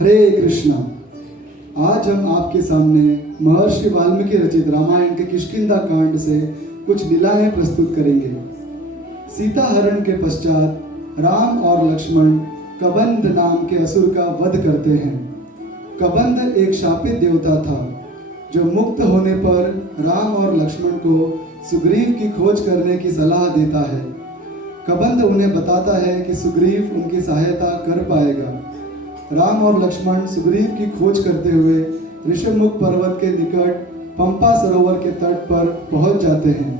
हरे कृष्णा। आज हम आपके सामने महर्षि वाल्मीकि रचित रामायण के किष्किंधा कांड से कुछ लीलाएं प्रस्तुत करेंगे। सीता हरण के पश्चात राम और लक्ष्मण कबंध नाम के असुर का वध करते हैं। कबंध एक शापित देवता था जो मुक्त होने पर राम और लक्ष्मण को सुग्रीव की खोज करने की सलाह देता है। कबंध उन्हें बताता है कि सुग्रीव उनकी सहायता कर पाएगा। राम और लक्ष्मण सुग्रीव की खोज करते हुए ऋषमुख पर्वत के निकट पंपा सरोवर के तट पर पहुंच जाते हैं।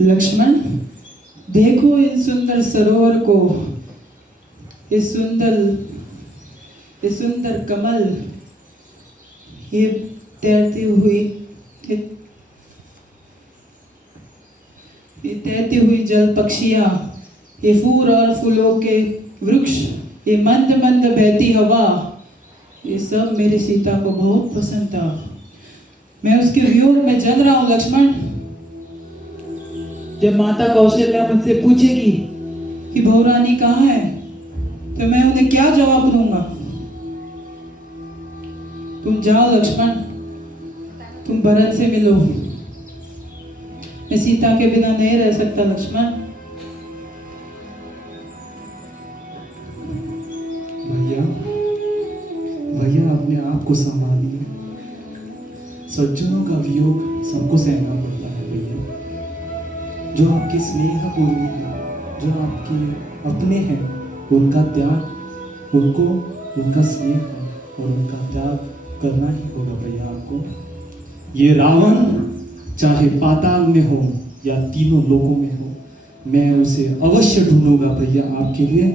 लक्ष्मण, देखो इन सुंदर सरोवर को, इस सुंदर कमल, ये तैरती हुई जल पक्षियां, ये फूल और फूलों के वृक्ष, ये मंद मंद बहती हवा, ये सब मेरी सीता को बहुत पसंद था। मैं उसके वियोग में जल रहा हूं लक्ष्मण। जब माता कौशल्या मुझसे पूछेगी कि बहुरानी कहाँ है, तो मैं उन्हें क्या जवाब दूंगा? तुम जाओ लक्ष्मण, तुम भरत से मिलो। मैं सीता के बिना नहीं रह सकता लक्ष्मण। भैया अपने आप को संभालिए। सज्जनों का वियोग सबको सहना पड़ता है भैया। जो आपके स्नेहपूर्ण हैं, जो आपके अपने हैं, उनका त्याग, उनका स्नेह और उनका त्याग करना ही होगा भैया आपको। ये रावण चाहे पाताल में हो या तीनों लोकों में हो, मैं उसे अवश्य ढूंढूंगा भैया आपके लिए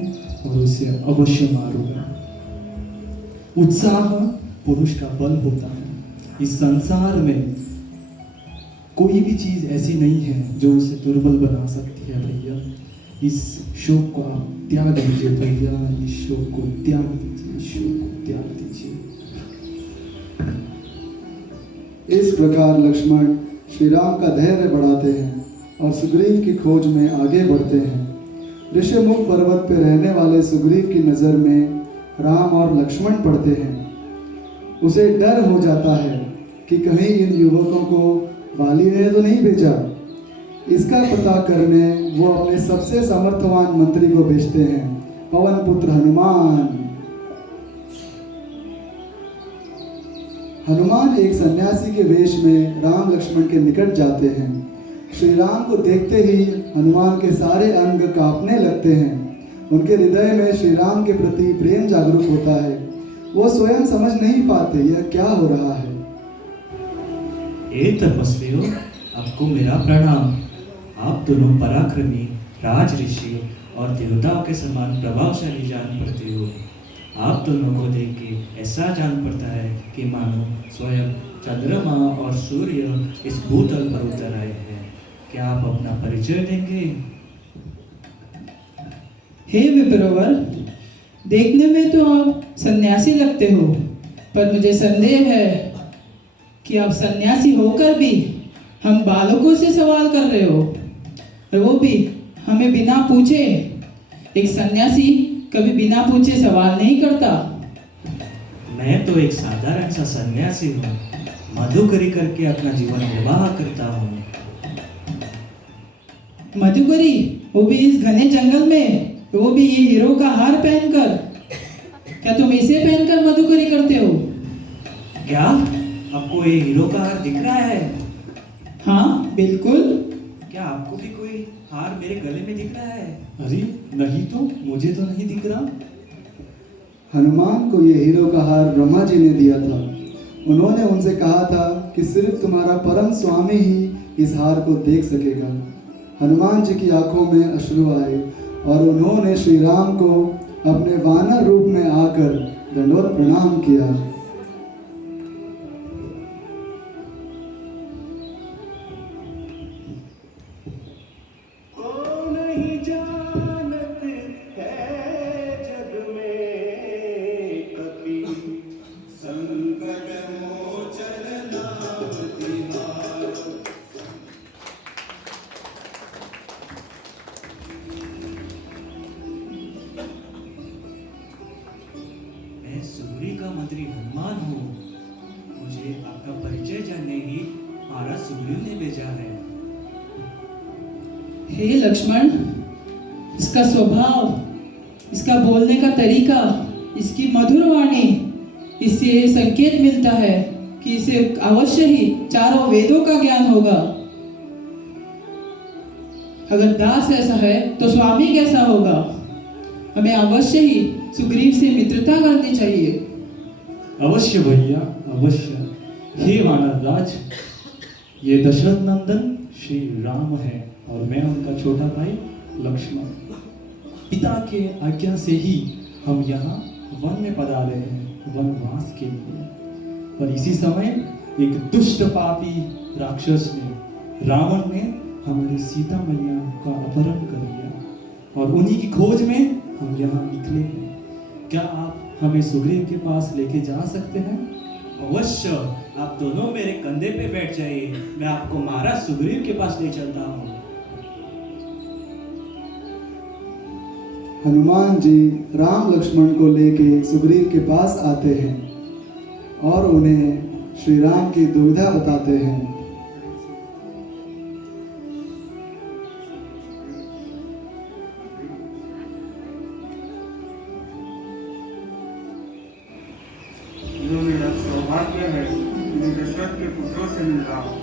और उसे अवश्य मारूंगा। उत्साह पुरुष का बल होता है। इस संसार में कोई भी चीज ऐसी नहीं है जो उसे दुर्बल बना सकती है भैया। इस शोक को आप त्याग दीजिए भैया, इस शोक को त्याग दीजिए, इस शोक को त्याग दीजिए। इस प्रकार लक्ष्मण श्री राम का धैर्य बढ़ाते हैं और सुग्रीव की खोज में आगे बढ़ते हैं। ऋषमुख पर्वत पर रहने वाले सुग्रीव की नज़र में राम और लक्ष्मण पड़ते हैं। उसे डर हो जाता है कि कहीं इन युवकों को वाली ने तो नहीं भेजा। इसका पता करने वो अपने सबसे सामर्थ्यवान मंत्री को भेजते हैं, पवन पुत्र हनुमान। हनुमान एक सन्यासी के वेश में राम लक्ष्मण के निकट जाते हैं। श्री राम को देखते ही हनुमान के सारे अंग कांपने लगते हैं। उनके हृदय में श्री राम के प्रति प्रेम जागरूक होता है। वो स्वयं समझ नहीं पाते यह क्या हो रहा है। हे तपस्वियों, आपको मेरा प्रणाम। आप दोनों पराक्रमी राज ऋषि और देवताओं के समान प्रभावशाली जान पड़ते हो। आप दोनों को देख के ऐसा जान पड़ता है कि मानो स्वयं चंद्रमा और सूर्य इस भूतल पर उतर आए हैं। क्या आप अपना परिचय देंगे? हे विप्रवर, देखने में तो आप सन्यासी लगते हो, पर मुझे संदेह है कि आप सन्यासी होकर भी हम बालकों से सवाल कर रहे हो, और वो भी हमें बिना पूछे। एक सन्यासी कभी बिना पूछे सवाल नहीं करता। मैं तो एक साधारण सा सन्यासी हूँ, मधुकरी करके अपना जीवन निर्वाह करता हूँ। मधुकरी, वो भी इस घने जंगल में, वो भी ये हीरो का हार पहनकर। क्या तुम इसे पहनकर मधुकरी करते हो? क्या आपको ये हीरो का हार दिख रहा है? हाँ बिल्कुल। क्या आपको भी कोई हार मेरे गले में दिख रहा है? अरे नहीं तो, मुझे तो नहीं दिख रहा। हनुमान को ये हीरो का हार ब्रह्मा जी ने दिया था। उन्होंने उनसे कहा था कि सिर्फ तुम्हारा परम स्वामी ही इस हार को देख सकेगा। हनुमान जी की आंखों में अश्रु आए और उन्होंने श्री राम को अपने वानर रूप में आकर दंडवत प्रणाम किया। संकट मोचन मंत्री हनुमान हूँ। मुझे आपका परिचय जानने ही महाराज सुग्रीव ने भेजा है। हे लक्ष्मण, इसका स्वभाव, इसका बोलने का तरीका, इसकी मधुर वाणी, इससे ये संकेत मिलता है कि इसे अवश्य ही चारों वेदों का ज्ञान होगा। अगर दास ऐसा है तो स्वामी कैसा होगा? हमें अवश्य ही सुग्रीव से मित्रता करनी चाहिए। अवश्य भैया, अवश्य। हे वानर राज, ये दशरथ नंदन श्री राम है और मैं उनका छोटा भाई लक्ष्मण। पिता के आज्ञा से ही हम यहाँ वन में पधारे हैं, वनवास के लिए। पर इसी समय एक दुष्ट पापी राक्षस ने, रावण ने हमारी सीता मैया का अपहरण कर लिया और उन्हीं की खोज में हम यहाँ निकले हैं। क्या आप हमें सुग्रीव के पास लेके जा सकते हैं? अवश्य, आप दोनों मेरे कंधे पे बैठ जाइए, मैं आपको महाराज सुग्रीव के पास ले चलता हूँ। हनुमान जी राम लक्ष्मण को लेके सुग्रीव के पास आते हैं और उन्हें श्री राम की दुविधा बताते हैं। जो मेरा सौभाग्य है, मैं दशरथ के पुत्रों से मिल रहा हूँ।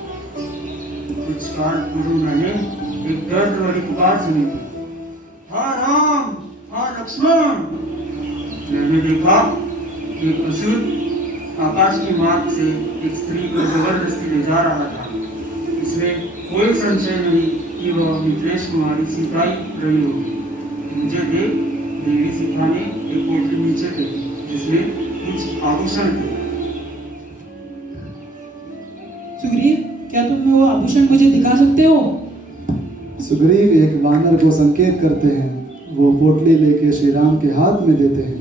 कुछ काल पूर्व मैंने एक दर्द भरी पुकार सुनी थी, हाँ राम, हाँ लक्ष्मण। मैंने देखा कि एक असुर आकाश की मार्ग से एक स्त्री को जबरदस्ती ले जा रहा था। इसमें कोई संशय नहीं कि वह मिथिलेश कुमारी सीता ही रही होगी। मुझे देख देवी सीता ने एक पोटली नीचे फेंकी जिसमें कुछ आभूषण थे। सुग्रीव, क्या तुम वो आभूषण मुझे दिखा सकते हो? सुग्रीव एक वानर को संकेत करते हैं। वो पोटली लेके श्री राम के हाथ में देते हैं।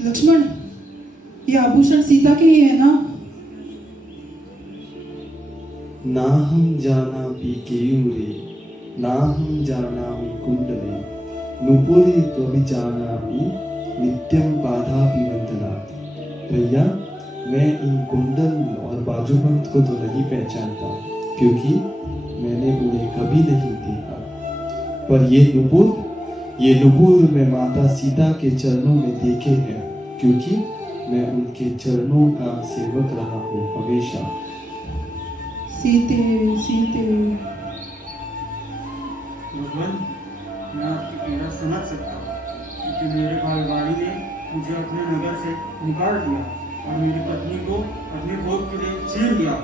लक्ष्मण, ये आभूषण सीता के ही है ना? नाहं जानामि केयूरे, नाहं जानामि कुंडले, नुपुरी त्वभिजानामि नित्यं पादाभिवन्दनात्। भैया, मैं इन कुंडल और बाजूबंद को तो नहीं पहचानता क्योंकि मैंने उन्हें कभी नहीं देखा। पर ये नुपुर मैं माता सीता के चरणों में देखे हैं क्योंकि मैं उनके चरणों का सेवक रहा हूँ हमेशा। सीते सीते। भगवान, मैं आपकी पीड़ा समझ सकता हूँ क्योंकि मेरे भाई वाली ने मुझे अपने नगर से निकाल दिया और मेरी पत्नी को अपने भोग के लिए छीन लिया।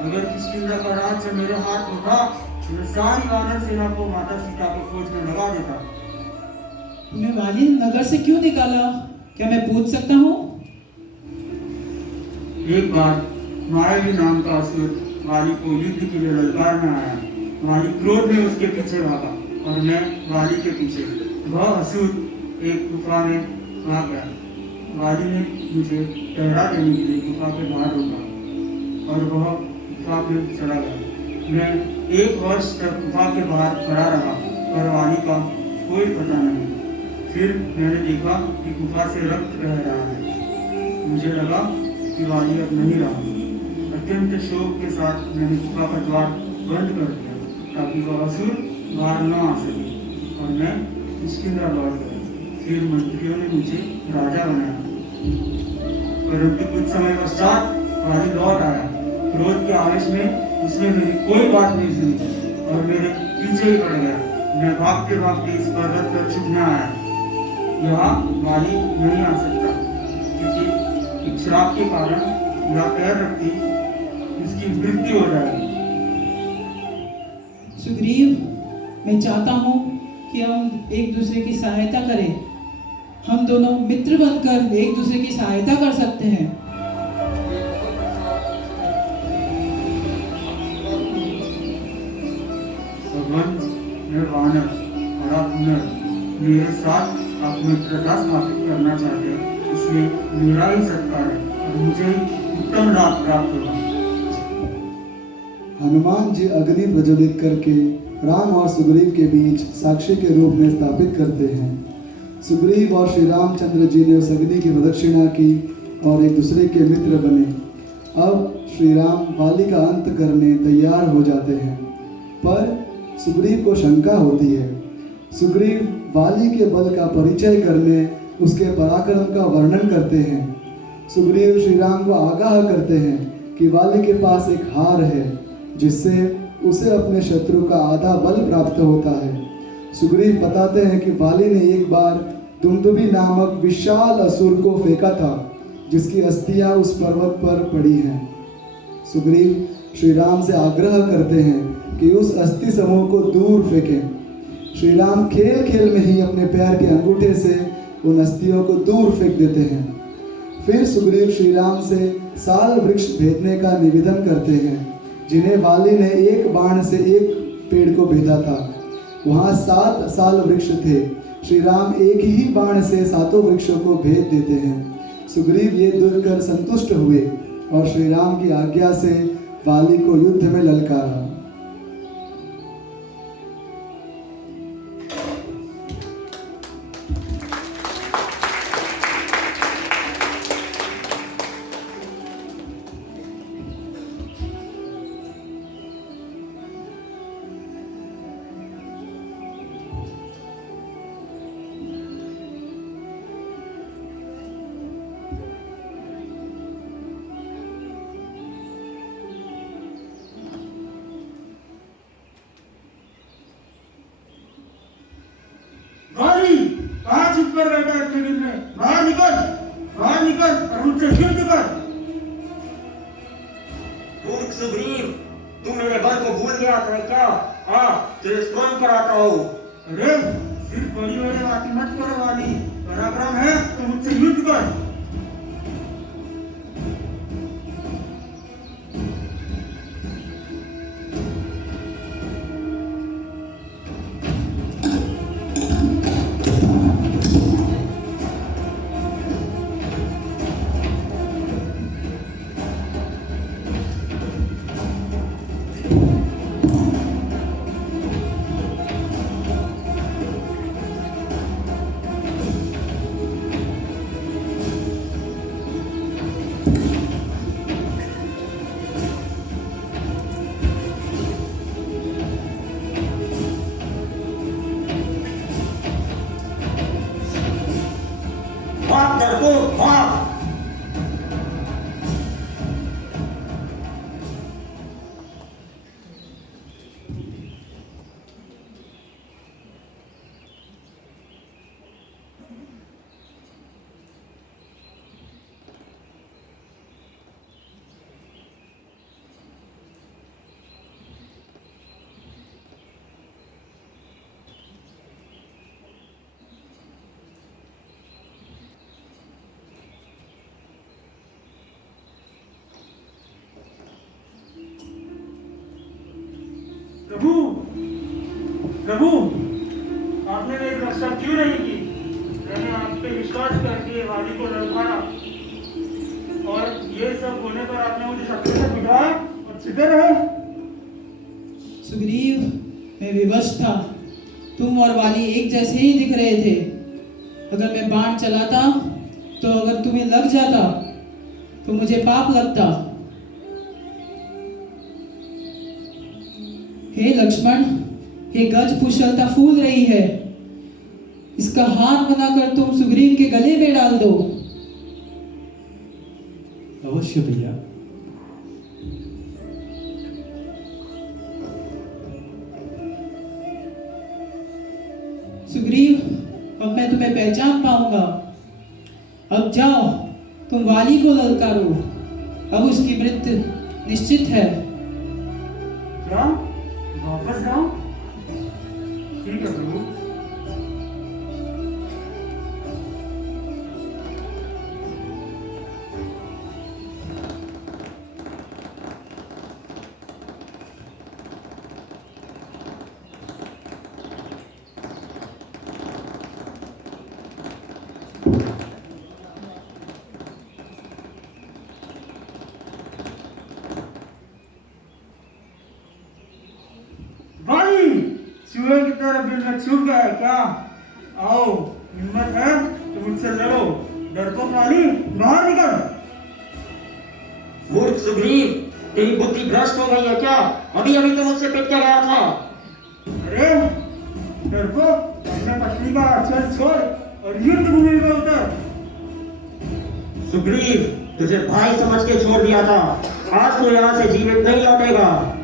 अगर किष्किंधा का राज्य मेरे हाथ में था तो मैं सारी वानर सेना को माता सीता को खोज में लगा देता। तुम्हें वाली ने नगर से क्यों निकाला? क्या मैं पूछ सकता हूँ? एक बार मायावी नाम का असुर वाली को युद्ध के लिए ललकारने आया। वाली क्रोध में उसके पीछे भागा और मैं वाली के पीछे। वह असुर एक गुफा में भाग गया। वाली ने मुझे पहरा देने के लिए गुफा के बाहर रोका और वह गुफा में चला गया। मैं 1 वर्ष तक गुफा के बाहर खड़ा रहा पर वाली का कोई पता नहीं। फिर मैंने देखा कि गुफा से रक्त बह रहा है। मुझे लगा कि वाली अब नहीं रहा। अत्यंत शोक के साथ मैंने गुफा का द्वार बंद कर दिया ताकि वह असुर बाहर न आ सके और मैं किष्किंधा लौट गया। फिर मंत्रियों ने मुझे राजा बनाया, परंतु कुछ समय पश्चात वाली लौट आया। क्रोध के आवेश में उसने मेरी कोई बात नहीं सुनी और मेरे पीछे ही पड़ गया। मैं भागते भागते इस पर्वत पर छुपने आया। यहाँ वाली नहीं आ सकता क्योंकि एक श्राप के कारण यहाँ पैर रखती इसकी मृत्यु हो जाएगी। सुग्रीव, मैं चाहता हूँ कि हम एक दूसरे की सहायता करें। हम दोनों मित्र बनकर एक दूसरे की सहायता कर सकते हैं। भगवान, मैं वानर और आप नर, मेरे साथ आप मित्रता स्थापित करना चाहते हैं, इसलिए मेरा ही सत्कार है और मुझे उत्तम लाभ प्राप्त होगा। हनुमान जी अग्नि प्रज्वलित करके राम और सुग्रीव के बीच साक्षी के रूप में स्थापित करते हैं सुग्रीव और श्री रामचंद्र जी ने उस अग्नि की प्रदक्षिणा की और एक दूसरे के मित्र बने। अब श्री राम वाली का अंत करने तैयार हो जाते हैं, पर सुग्रीव को शंका होती है। सुग्रीव वाली के बल का परिचय करने उसके पराक्रम का वर्णन करते हैं। सुग्रीव श्री राम को आगाह करते हैं कि वाली के पास एक हार है जिससे उसे अपने शत्रु का आधा बल प्राप्त होता है। सुग्रीव बताते हैं कि वाली ने एक बार दुंदुभि नामक विशाल असुर को फेंका था जिसकी अस्थियां उस पर्वत पर पड़ी हैं। सुग्रीव श्री राम से आग्रह करते हैं कि उस अस्थि समूह को दूर फेंकें। श्री राम खेल खेल में ही अपने पैर के अंगूठे से उन अस्थियों को दूर फेंक देते हैं। फिर सुग्रीव श्री राम से साल वृक्ष भेदने का निवेदन करते हैं जिन्हें वाली ने एक बाण से एक पेड़ को भेदा था। वहाँ 7 साल वृक्ष थे। श्री राम एक ही बाण से 7 वृक्षों को भेद देते हैं। सुग्रीव ये देखकर संतुष्ट हुए और श्री राम की आज्ञा से वाली को युद्ध में ललकारा। वाली कहाँ छुप कर बैठा है इतने दिन में? बाहर निकल और मुझसे युद्ध कर। मूर्ख सुग्रीव, तू मेरे बल को भूल गया था क्या? तेरे स्वयं कराता हो। अरे सिर्फ बड़ी बड़ी बातें मत करो वाली, पराक्रम है तो मुझसे युद्ध कर। भाग डरपोक, भाग। प्रभु, आपने मेरी रक्षा क्यों नहीं की? मैंने आप पे विश्वास करके वाली को ललकारा और ये सब होने पर आपने मुझे शत्रु से बिठाया और छिपे रहे। सुग्रीव, मैं विवश था। तुम और वाली एक जैसे ही दिख रहे थे। अगर मैं बाण चलाता तो अगर तुम्हें लग जाता तो मुझे पाप लगता। हे लक्ष्मण, ये गज कुशलता फूल रही है। इसका हाथ बनाकर तुम सुग्रीव के गले में डाल दो। अवश्य भैया। सुग्रीव, अब मैं तुम्हें पहचान पाऊंगा। अब जाओ, तुम वाली को ललकारो। अब उसकी मृत्यु निश्चित है। क्या? वापस जाओ? ठीक है प्रभु। चूहे की तरह दिल में छुप गया क्या? आओ हिम्मत है तो मुझसे लड़ो, डरपोक वाली बाहर निकल। मूर्ख सुग्रीव, तेरी बुद्धि भ्रष्ट हो गई है क्या? अभी अभी तो मुझसे पिट के गया था। अरे डरपोक, अपने पत्नी का आचरण छोड़ और युद्ध भूमि में उतर। सुग्रीव, तुझे भाई समझ के छोड़ दिया था, आज तो यहाँ से जीवित नहीं लौटेगा।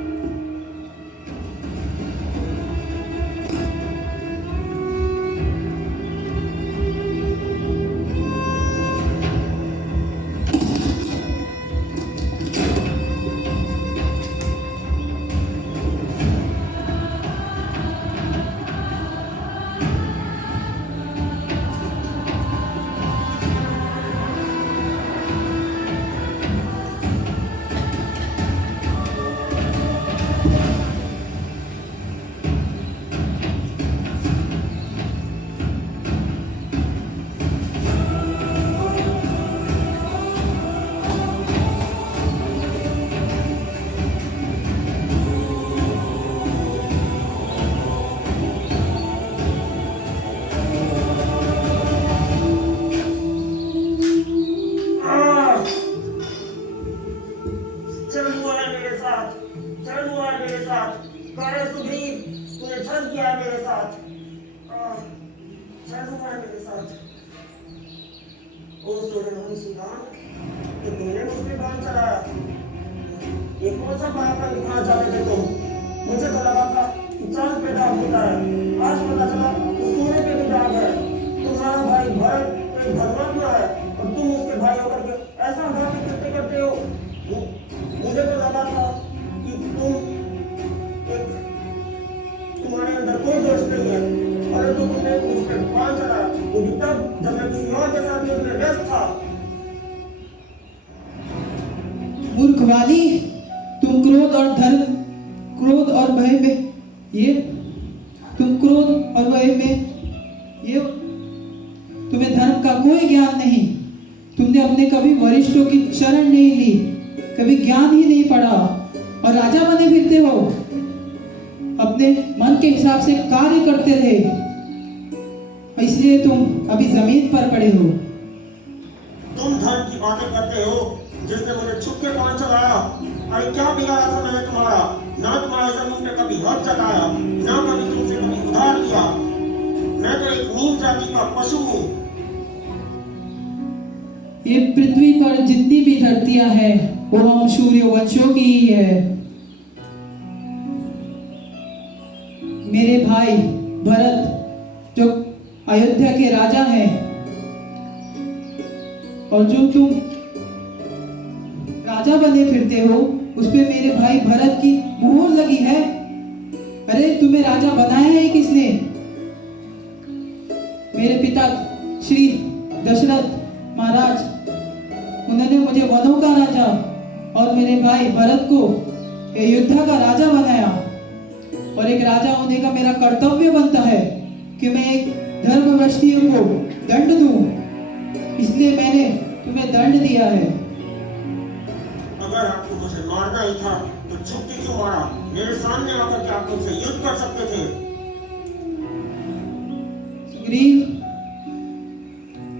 चल हुआ है मेरे साथ, चल हुआ है मेरे साथ। अरे सुग्रीव, तूने छल किया है मेरे साथ, चल हुआ है मेरे साथ। ओ सूर्यवंशी राम, तो तूने मुझ पे बाण चलाया। ये कौन सा पराक्रम दिखाना चाहते थे तुम? मुझे तो लगा था कि चांद पे दाग होता है, आज पता चला कि सूर्य पे भी दाग है। तुम्हारा भाई भरत एक धर्मात्मा है और तुम उसके भाई होकर के ऐसा घात कृत्य करते हो। मुझे तो लगा था कि तुम्हारे अंदर कोई दोष नहीं है, परंतु तुमने मुझ पर बाण चलाया, वो भी तब जब मैं किसी और के साथ युद्ध में व्यस्त था। मूर्ख वाली, तुम क्रोध और भय में तुम्हें धर्म का कोई ज्ञान नहीं। तुमने अपने कभी वरिष्ठों की शरण नहीं ली, कभी ज्ञान ही नहीं पढ़ा और राजा बने फिरते हो। अपने मन के हिसाब से कार्य करते रहे, इसलिए तुम अभी जमीन पर पड़े हो। तुम धर्म की बातें करते हो, जिसने मुझे छुप के बाण चलाया। अरे क्या बिगाड़ा था मैंने तुम्हारा? ना तुम्हारे जमीन पे कभी हक जताया, ना कभी तुमसे कभी उधार लिया। मैं तो एक नीच जाति का पशु हूँ। ये पृथ्वी पर जितनी भी धरतियां हैं वो हम सूर्यवंशियों की ही है। मेरे भाई भरत जो अयोध्या के राजा हैं और जो तुम राजा बने फिरते हो, उस पे मेरे भाई भरत की मोहर लगी है। अरे तुम्हें राजा बनाया है किसने? मेरे पिता श्री दशरथ महाराज, उन्होंने मुझे वनों का राजा और मेरे भाई भरत को अयोध्या का राजा बनाया। और एक राजा होने का मेरा कर्तव्य बनता है कि मैं एक धर्मभ्रष्टियों को दंड दूं, इसलिए मैंने तुम्हें दंड दिया है। अगर आपको मुझे मारना ही था तो छुप के क्यों मारा? मेरे सामने आकर के आप मुझसे युद्ध कर सकते थे। सुग्रीव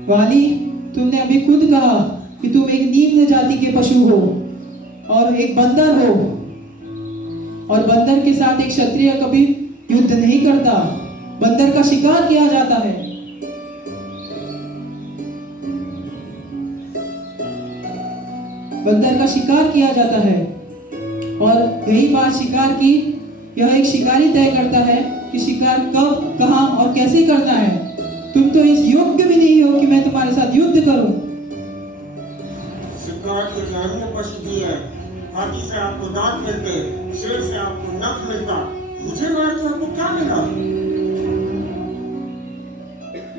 वाली, तुमने अभी खुद कहा कि तुम एक निम्न जाति के पशु हो और एक बंदर हो, और बंदर के साथ एक क्षत्रिय कभी युद्ध नहीं करता, बंदर का शिकार किया जाता है। बंदर का शिकार किया जाता है और यही बात शिकार की, यह एक शिकारी तय करता है कि शिकार कब, कहां और कैसे करना है। तुम तो इस योग्य भी नहीं हो कि मैं तुम्हारे साथ युद्ध करूं। शिकार के लिए अन्य पशु भी है। हाथी से आपको दांत मिलते, शेर से आपको नख मिलता, मुझे मार के आपको क्या मिला?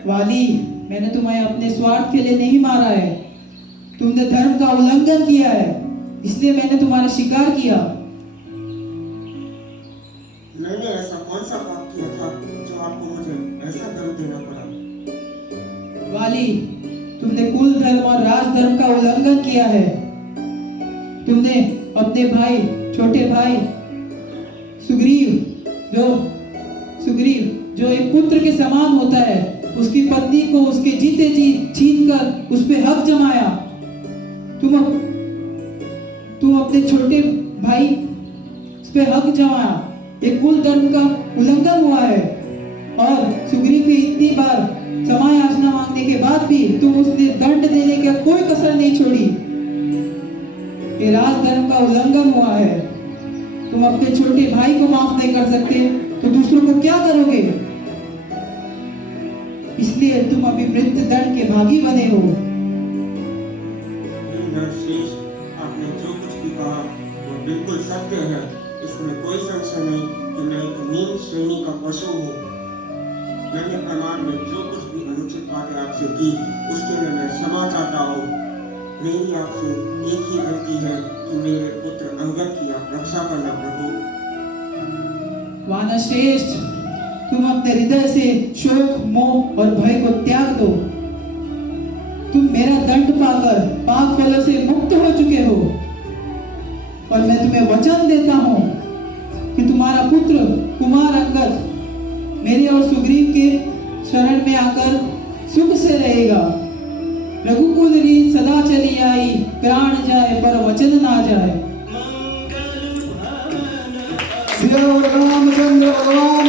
वाली, मैंने तुम्हें अपने स्वार्थ के लिए नहीं मारा है। तुमने धर्म का उल्लंघन किया है, इसलिए मैंने तुम्हारा शिकार किया। मैंने ऐसा कौन सा पाप किया था जो आपको मुझे ऐसा दंड देना पड़ा? वाली, तुमने कुल धर्म और राजधर्म का उल्लंघन किया है। तुमने अपने भाई, छोटे भाई सुग्रीव जो एक पुत्र के समान होता है, उसकी पत्नी को उसके जीते जी छीनकर उस पे हक जमाया। तुम अपने छोटे भाई उस पे हक जमाया। एक कुल धर्म का उल्लंघन हुआ है और सुग्रीव की इतनी बार क्षमा याचना मांगने के बाद भी तुम उसने दंड देने का कोई कसर नहीं छोड़ी। ये राजधर्म का उल्लंघन हुआ है। तुम अपने छोटे भाई को माफ नहीं कर सकते तो दूसरों को क्या करोगे? इसलिए तुम अभी मृत्यु दंड के भागी बने हो। नरश्रेष्ठ, आपने जो कुछ भी कहा वो बिल्कुल सत्य है। इसमें कोई संशय नहीं कि मैं एक नीच श्रेणी का पशु हूँ। मैंने प्रमाण में जो कुछ भी अनुचित बातें आपसे की उसके लिए मैं क्षमा चाहता हूँ। मेरी आपसे एक ही विनती है कि मेरे पुत्र अंगद की आप रक्षा करना प्रभु। वानरश्रेष्ठ, तुम अपने हृदय से शोक, मोह और भय को त्याग दो। तुम मेरा दंड पाकर पाप फलों से मुक्त हो चुके हो और मैं तुम्हें वचन देता हूँ कि तुम्हारा पुत्र कुमार अंगद मेरे और सुग्रीव के शरण में आकर सुख से रहेगा। रघुकुल रीत सदा चली आई, प्राण जाए पर वचन ना जाए। सिया रामचंद्र भगवान